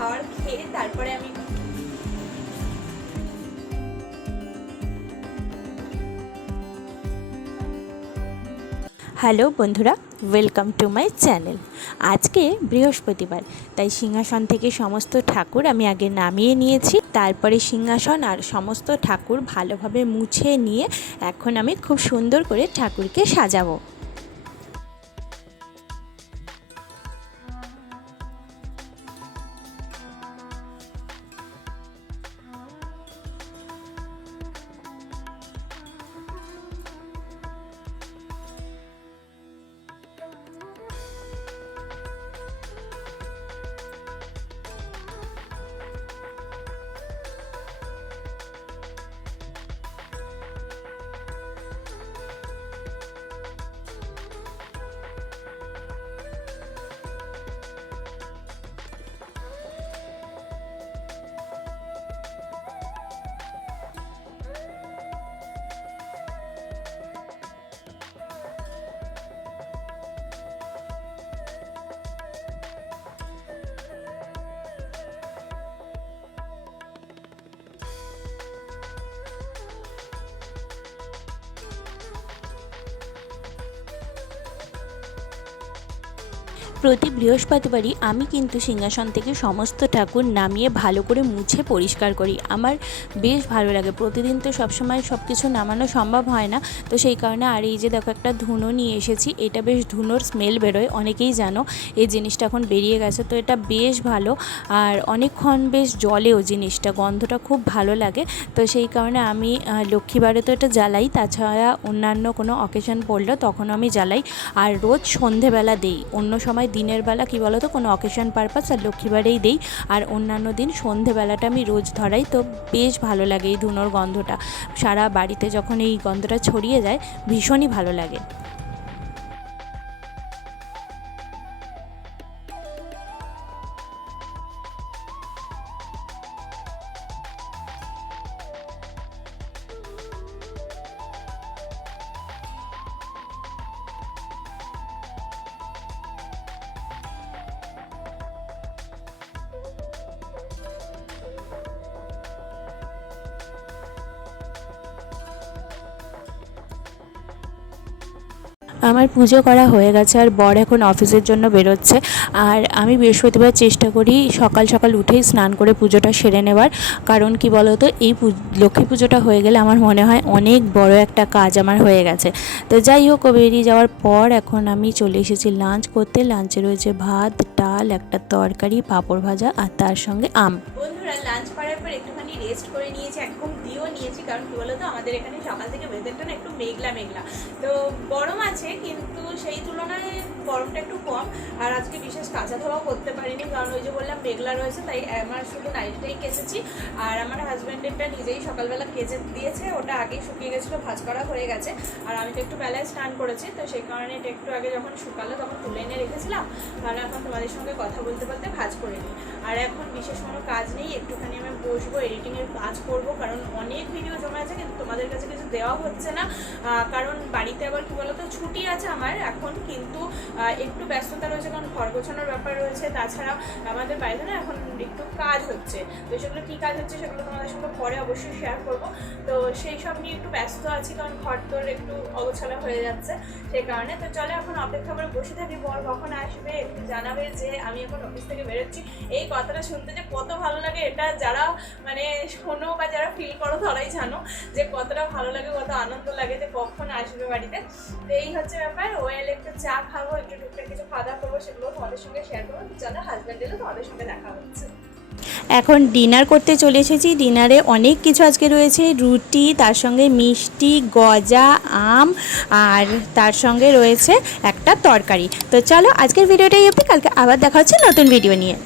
খাবার খেয়ে তারপরে আমি হ্যালো বন্ধুরা, ওয়েলকাম টু মাই চ্যানেল। আজকে বৃহস্পতিবার, তাই সিংহাসন থেকে সমস্ত ঠাকুর আমি আগে নামিয়ে নিয়েছি। তারপরে সিংহাসন আর সমস্ত ঠাকুর ভালোভাবে মুছে নিয়ে এখন আমি খুব সুন্দর করে ঠাকুরকে সাজাবো। প্রতি বৃহস্পতিবারই আমি কিন্তু সিংহাসন থেকে সমস্ত ঠাকুর নামিয়ে ভালো করে মুছে পরিষ্কার করি। আমার বেশ ভালো লাগে। প্রতিদিন তো সবসময় সব কিছু নামানো সম্ভব হয় না, তো সেই কারণে। আর এই যে দেখো, একটা ধুনো নিয়ে এসেছি, এটা বেশ ধুনোর স্মেল বেরোয়, অনেকেই জানো এই জিনিসটা এখন বেরিয়ে গেছে, তো এটা বেশ ভালো। আর অনেকক্ষণ বেশ জলেও জিনিসটা, গন্ধটা খুব ভালো লাগে। তো সেই কারণে আমি লক্ষ্মীবারে তো এটা জ্বালাই, তাছাড়া অন্যান্য কোনো অকেশন পড়লেও তখন আমি জ্বালাই। আর রোজ সন্ধেবেলা দিই, অন্য সময় দিনের বেলা কী বলো তো, কোনো অকেশন পারপাস আর লক্ষ্মীবারেই দিই। আর অন্যান্য দিন সন্ধেবেলাটা আমি রোজ ধরাই। তো বেশ ভালো লাগে এই ধুনোর গন্ধটা, সারা বাড়িতে যখন এই গন্ধটা ছড়িয়ে যায় ভীষণই ভালো লাগে। আমার পুজো করা হয়ে গেছে, আর বর এখন অফিসের জন্য বেরোচ্ছে। আর আমি বৃহস্পতিবার চেষ্টা করি সকাল সকাল উঠেই স্নান করে পুজোটা সেরে নেওয়ার। কারণ কি বলো তো, এই লক্ষ্মী পুজোটা হয়ে গেলে আমার মনে হয় অনেক বড় একটা কাজ আমার হয়ে গেছে। তো যাই হোক, বেরিয়ে যাওয়ার পর এখন আমি চলে এসেছি লাঞ্চ করতে। লাঞ্চে রয়েছে ভাত, ডাল, একটা তরকারি, পাঁপড় ভাজা আর তার সঙ্গে আম। বন্ধুরা, লাঞ্চ করার পর একটুখানি রেস্ট করে নিয়েছি, এক কাপ দিয়েও নিয়েছি। কারণ কি বলো তো, আমাদের এখানে সকাল থেকে ওয়েদারটা না একটু মেঘলা মেঘলা, তো গরম আছে কিন্তু সেই তুলনায় গরমটা একটু কম। আর আজকে বিশেষ কাঁচা ধোয়াও করতে পারিনি, কারণ ওই যে বললাম মেঘলা রয়েছে, তাই আমার শুধু নাইটটাই কেচেছি। আর আমার হাজব্যান্ডেরটা নিজেই সকালবেলা কেচে দিয়েছে, ওটা আগেই শুকিয়ে গেছিলো, ভাঁজ করা হয়ে গেছে। আর আমি তো একটু বেলায় স্নান করেছি, তো সেই কারণে এটা একটু আগে যখন শুকালো তখন তুলে এনে রেখেছিলাম। তাহলে এখন তোমাদের সঙ্গে কথা বলতে বলতে ভাঁজ করে নিই। আর এখন বিশেষ কোনো কাজ নেই, একটুখানি আমি বসবো, এডিটিংয়ের কাজ করব। কারণ অনেক ভিডিও জমা আছে, কিন্তু তোমাদের কাছে কিছু দেওয়া হচ্ছে না। কারণ বাড়িতে আবার কী বলো তো, ছুটি আছে আমার এখন, কিন্তু একটু ব্যস্ততা রয়েছে, কারণ ঘর গোছানোর ব্যাপার রয়েছে। তাছাড়া আমাদের বাড়িতে না এখন একটু কাজ হচ্ছে, তো সেগুলো কী কাজ হচ্ছে সেগুলো তোমাদের সঙ্গে পরে অবশ্যই শেয়ার করব। তো সেই সব নিয়ে একটু ব্যস্ত আছি, কারণ ঘর তোর একটু অগোছালো হয়ে যাচ্ছে সেই কারণে। তো চলে এখন অপেক্ষা করে বসে থাকি, বর কখন আসবে একটু জানাবে যে আমি এখন অফিস থেকে বেরোচ্ছি। এই কথাটা শুনতে যে কত ভালো লাগে, এটা যারা মানে শোনো বা যারা ফিল করো তারাই জানো যে কতটা ভালো লাগে, কত আনন্দ লাগে যে কখন আসবে বাড়িতে। তো এই হচ্ছে ব্যাপার। ও এলে একটু চা খাবো, একটু টুকটাক কিছু খাওয়া দাওয়া করবো, সেগুলো তোমাদের সঙ্গে শেয়ার করবো। চলো, হাজব্যান্ড এলে তোমাদের সঙ্গে দেখা হচ্ছে। এখন ডিনার করতে চলে এসেছি। ডিনারে অনেক কিছু আজকে রয়েছে, রুটি, তার সঙ্গে মিষ্টি, গজা, আম, আর তার সঙ্গে রয়েছে একটা তরকারি। তো চলো, আজকের ভিডিওটাই অবধি, কালকে আবার দেখা হচ্ছে নতুন ভিডিও নিয়ে।